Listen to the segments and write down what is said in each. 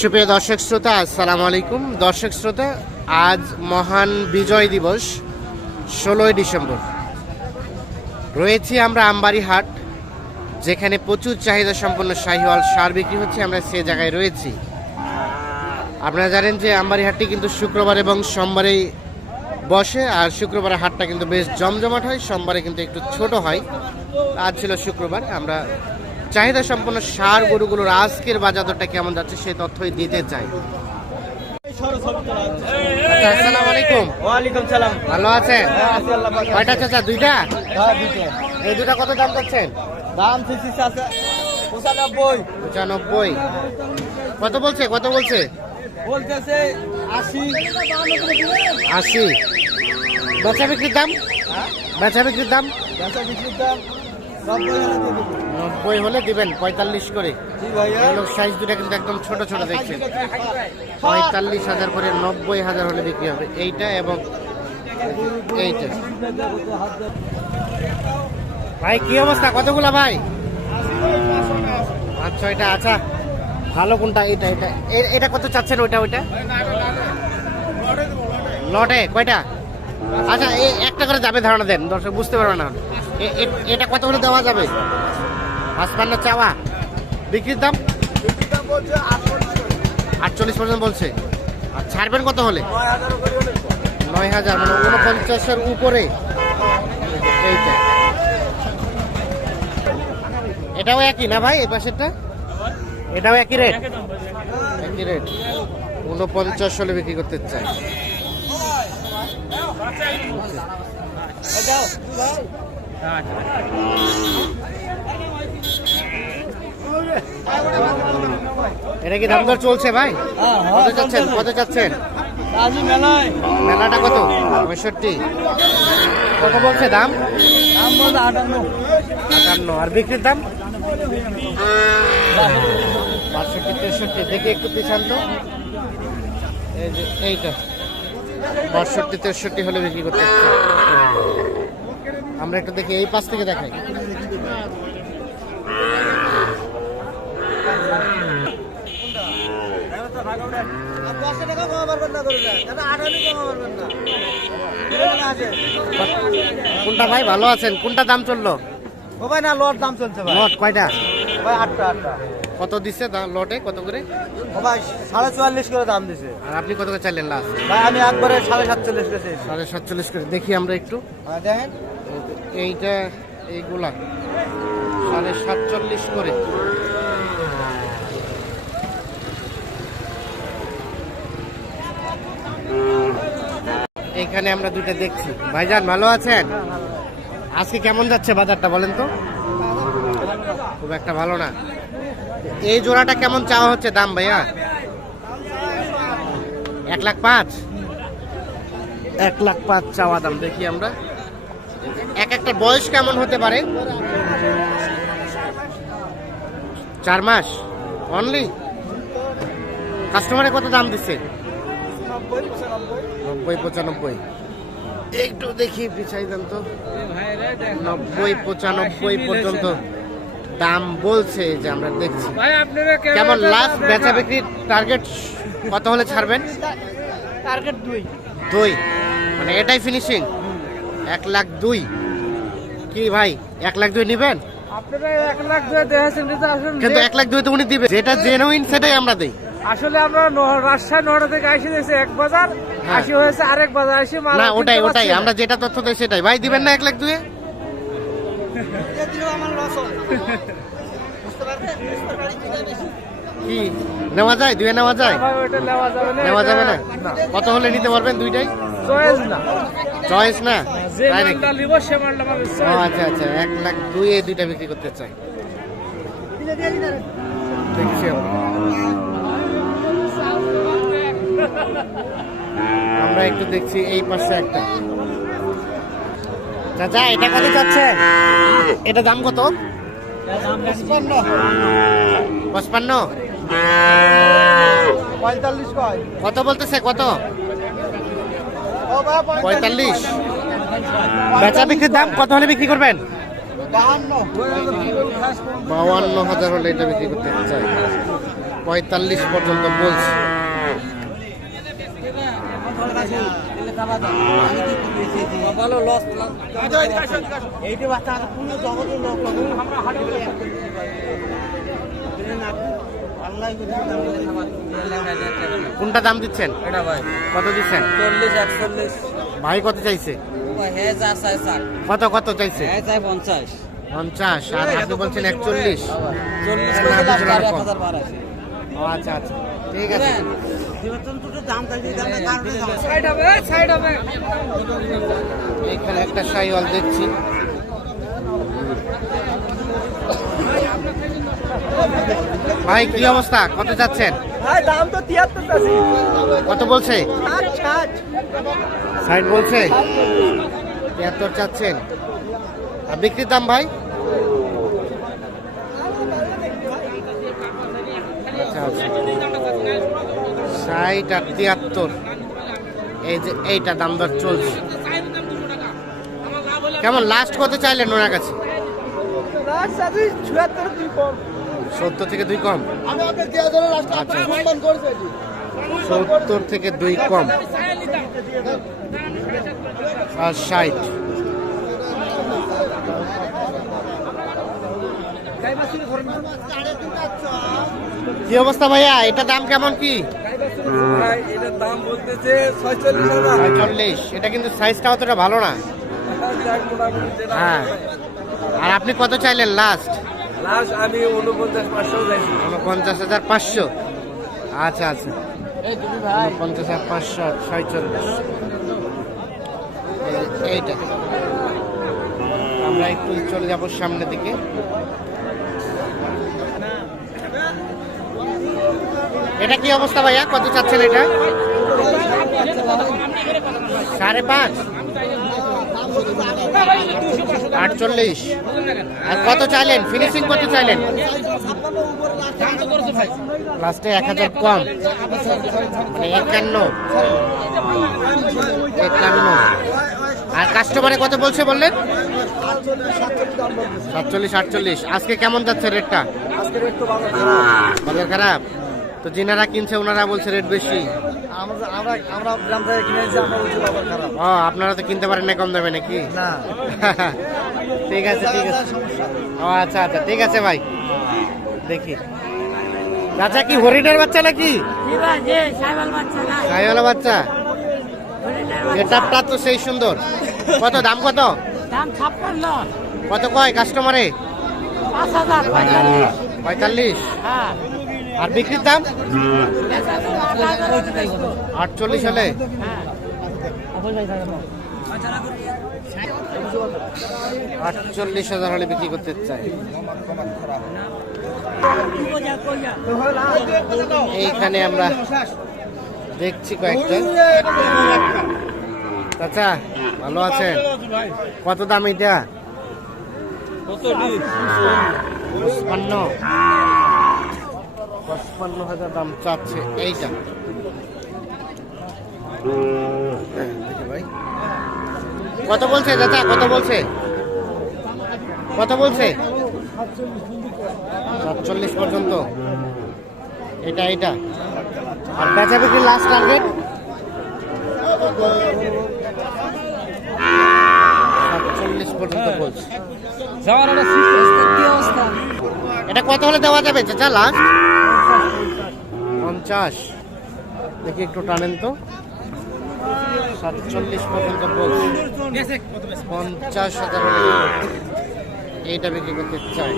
সুপ্রিয় দর্শক শ্রোতা, আসসালামু আলাইকুম। দর্শক শ্রোতা, আজ মহান বিজয় দিবস, ষোলোই ডিসেম্বর। রয়েছি আমরা আমবাড়ি হাট, যেখানে প্রচুর চাহিদা সম্পন্ন শাহিওয়াল সার বিক্রি হচ্ছে, আমরা সে জায়গায় রয়েছি। আপনারা জানেন যে আমবাড়ি হাটটি কিন্তু শুক্রবার এবং সোমবারেই বসে, আর শুক্রবারের হাটটা কিন্তু বেশ জমজমাট হয়, সোমবারে কিন্তু একটু ছোট হয়। আজ ছিল শুক্রবার, আমরা চাহিদা সম্পন্ন সার গরুগুলোর আজকের বাজার দরটা কেমন যাচ্ছে সেই তথ্যই দিতে চাই। আচ্ছা, আসসালামু আলাইকুম। ওয়ালাইকুম সালাম। ভালো আছেন? হ্যাঁ। কয়টা চাচা দুইটা? হ্যাঁ, এই দুটা কত দাম পঁচানব্বই। পঁচানব্বই। কত বলছে? কত বলছে? বলতেছে আশি। আশি। বেচা বিক্রির দাম? বেচা বিক্রির দাম? বেচা বিক্রির দাম নব্বই হলে দিবেন, পঁয়তাল্লিশ করে। সাইজ দুটা কিন্তু একদম ছোট ছোট দেখছেন। পঁয়তাল্লিশ হাজার করে নব্বই হাজার হলে বিক্রি হবে। এইটা এবং এইটা। ভাই, কি অবস্থা? কতগুলা ভাই? পাঁচ, ছয়টা। আচ্ছা ভালো কোনটা? এটা এটা। এটা কত চাচ্ছেন ওইটা ওইটা? লটে, কয়টা? আচ্ছা এই একটা করে যাবে ধারণা দেন। দর্শক, বুঝতে পারবে না। এটা কত করে দেওয়া যাবে? পাঁচপান্ন চাওয়া। বিক্রির দাম? আটচল্লিশ পর্যন্ত বলছে। আর ছাড়বেন কত হলে? নয় হাজার মানে উনপঞ্চাশের উপরে। এইটা। এটাও একই না ভাই এই পাশেরটা? এটাও একই রেট একই রেট উনপঞ্চাশ হলে বিক্রি করতে চাই। এটা কি দাম দর চলছে ভাই? হ্যাঁ, কত চাচ্ছেন কত চাচ্ছেন মেলাটা কত? পঁয়ষট্টি। কত বলছে দাম? আটান্ন। আটান্ন। আর বিক্রির দাম? বাষট্টি তেষট্টি। দেখি একটু পিছান তো। এই যে এইটা। বাষট্টি তেষট্টি হলে বিক্রি করতে। আমরা একটু দেখি এই পাশ থেকে দেখাই। কোনটা ভাই ভালো আছেন? কোনটা দাম চলল? ও ভাই না লট দাম চলছে ভাই লট কয়টা? ভাই আটটা আটটা কত দিচ্ছে লটে? কত করে? ভাই সাড়ে চুয়াল্লিশ করে দাম দিছে আর আপনি কত করে চাইলেন লাস্ট ভাই আমি একবারে সাড়ে সাতচল্লিশ করে সাড়ে সাতচল্লিশ করে। দেখি আমরা একটু। হ্যাঁ দেখেন। এইটা এইগুলা। সাড়ে সাতচল্লিশ করে। এইখানে আমরা দুটো দেখছি। ভাইজান ভালো আছেন? আজকে কেমন যাচ্ছে বাজারটা বলেন তো? খুব একটা ভালো না। এই জোড়াটা কেমন চাওয়া হচ্ছে দাম ভাইয়া? এক লাখ পাঁচ? এক লাখ পাঁচ চাওয়া দাম। দেখি আমরা। এক একটা বয়স কেমন হতে পারে? চার মাস? অনলি কাস্টমারে কত দাম দিচ্ছে নব্বই পঁচানব্বই। একটু দেখি পিছাই দেন তো। নব্বই পঁচানব্বই পর্যন্ত দাম বলছে যে আমরা দেখছি। কেমন লাস্ট বেচা বিক্রির টার্গেট কত হলে ছাড়বেন? টার্গেট দুই। দুই। মানে এটাই ফিনিশিং এক লাখ দুই। কি ভাই এক লাখ দুই নিবেন? এক লাখ দুই দেখেছেন কিন্তু এক লাখ দুই তো উনি দিবে। যেটা জেনুইন সেটাই আমরা দিই। আসলে আমরা রাজশাহী থেকে আসি দিয়েছি এক বাজার হ্যাঁ। আসি হয়েছে আরেক বাজার আসি মাল না ওটাই ওটাই আমরা যেটা তথ্য দেই সেটাই। ভাই দিবেন না এক লাখ দুয়ে কি নেওয়া যায়? দুয়ে নেওয়া যায়? নেওয়া যাবে না। কত হলে নিতে পারবেন দুইটাই? চয়েস না। চয়েস না? যে মালটা নিব সে মালটা পাবে চয়েস আচ্ছা আচ্ছা এক লাখ দুই এই দুইটা বিক্রি করতে চাই। দেখছি আমরা। একটু দেখছি এই পাশে একটা। চাচা এটা কত যাচ্ছে এটা দাম কত? পঁচপান্ন। পঁয়তাল্লিশ কত বলতেছে কত? পঁয়তাল্লিশ। বেচা বিক্রির দাম কত হলে বিক্রি করবেন? বাউান্ন হাজার হলে এটা বিক্রি করতে চাই। পঁয়তাল্লিশ পর্যন্ত বলছে। ভালো লস এইটা বাচ্চা কোনো জগতের লোক। আমরা হাটে কোনটা দাম দিচ্ছেন? এটা ভাই। কত দিচ্ছেন? চল্লিশ একচল্লিশ। ভাই কত চাইছে? কত কত চাইছে? পঞ্চাশ। পঞ্চাশ আর আপনি বলছেন একচল্লিশ। আচ্ছা আচ্ছা। ঠিক আছে। এখানে একটা সাইওয়াল দেখছি। ভাই কি অবস্থা? কত যাচ্ছেন? ভাই দাম তো তিয়াত্তর আছে কত বলছে? ষাট বলছে? তিয়াত্তর চাচ্ছেন। আর বিক্রির দাম ভাই? আচ্ছা আচ্ছা। ষাট আর তিয়াত্তর। এই যে এইটা দাম দর চলছে। কেমন লাস্ট কত চাইলেন ওনার কাছে? কম সত্তর থেকে দুই কম? আচ্ছা। সত্তর থেকে দুই কম। আর ষাট। কি অবস্থা ভাইয়া? এটা দাম কেমন কি? এটার এটা কিন্তু সাইজটা অতটা ভালো না। হ্যাঁ। আর আপনি কত চাইলেন লাস্ট লাস্ট আমি উনপঞ্চাশ পাঁচশো যাইছি পঞ্চাশ হাজার পাঁচশো? আচ্ছা আচ্ছা। পঞ্চাশ হাজার পাঁচশো ছয়চল্লিশ। এই- এইটা। আমরা একটু চলে যাব সামনের দিকে। এটা কি অবস্থা ভাইয়া? কত চাচ্ছেন এটা? সাড়ে পাঁচ? আটচল্লিশ। আর কত চাইলেন? ফিনিশিং কত চাইলেন? লাস্টে এক হাজার কম। মানে একান্ন। একান্ন। আর কাস্টমারে কত বলছে বললেন? সাতচল্লিশ আটচল্লিশ। আজকে কেমন যাচ্ছে রেটটা বাজার খারাপ? তো যিনারা কিনছে ওনারা বলছে রেট বেশি। আমরা আমরা আমরা গ্রাম থেকে কিনেছি আমরা বলছি বাবার খারাপ। ও আপনারা তো কিনতে পারেন না কম দামে নাকি? ঠিক আছে ঠিক আছে। ও আচ্ছা আচ্ছা ঠিক আছে ভাই। দেখি। চাচা কি হরিণের বাচ্চা নাকি? সাইওয়ালা বাচ্চা। গেটআপটা তো সেই সুন্দর। কত দাম কত? দাম ছাপ্পান্ন কত কয় কাস্টমারে? পাঁচ হাজার পঁয়তাল্লিশ। পঁয়তাল্লিশ? হ্যাঁ। আর বিক্রির দাম। আটচল্লিশ হলে? আটচল্লিশ হাজার হলে বিক্রি করতে চাই। এইখানে আমরা দেখছি কয়েকটা চাচা ভালো আছেন? কত দাম এটা? পঁচপান্ন। পঁচপান্ন হাজার দাম চাচ্ছে এইটা। ভাই কত বলছে চাচা কত বলছে? কত বলছে? সাতচল্লিশ পর্যন্ত। এটা এটা। আর বেচা বিক্রি লাস্ট টার্গেট সাতচল্লিশ পর্যন্ত বলছে। এটা কত হলে দেওয়া যাবে চাচা লাস্ট পঞ্চাশ। দেখি একটু টানেন তো। সাতচল্লিশ পর্যন্ত পঞ্চাশ হাজার এইটা বিক্রি করতে চাই।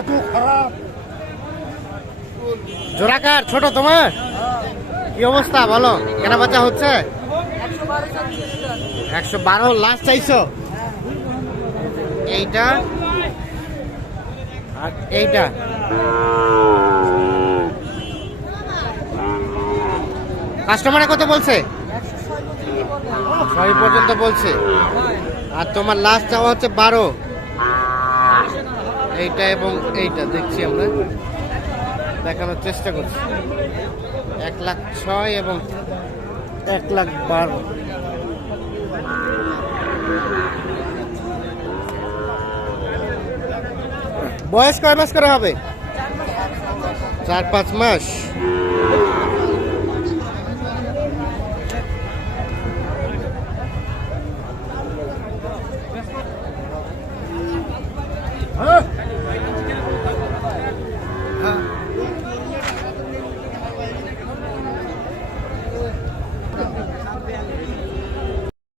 এত খারাপ। জোড়াকার ছোট তোমার? কি অবস্থা? বলো কেনা বাচ্চা হচ্ছে? একশো বারো লাস্ট চাইছো? এইটা। আর এইটা। কাস্টমারে কত বলছে? ছয় পর্যন্ত বলছে। আর তোমার লাস্ট চাওয়া হচ্ছে বারো। এইটা এবং এইটা দেখছি আমরা। দেখানোর চেষ্টা করছি। এক লাখ ছয় এবং এক লাখ বারো। বয়স কয় মাস করে হবে? চার পাঁচ মাস।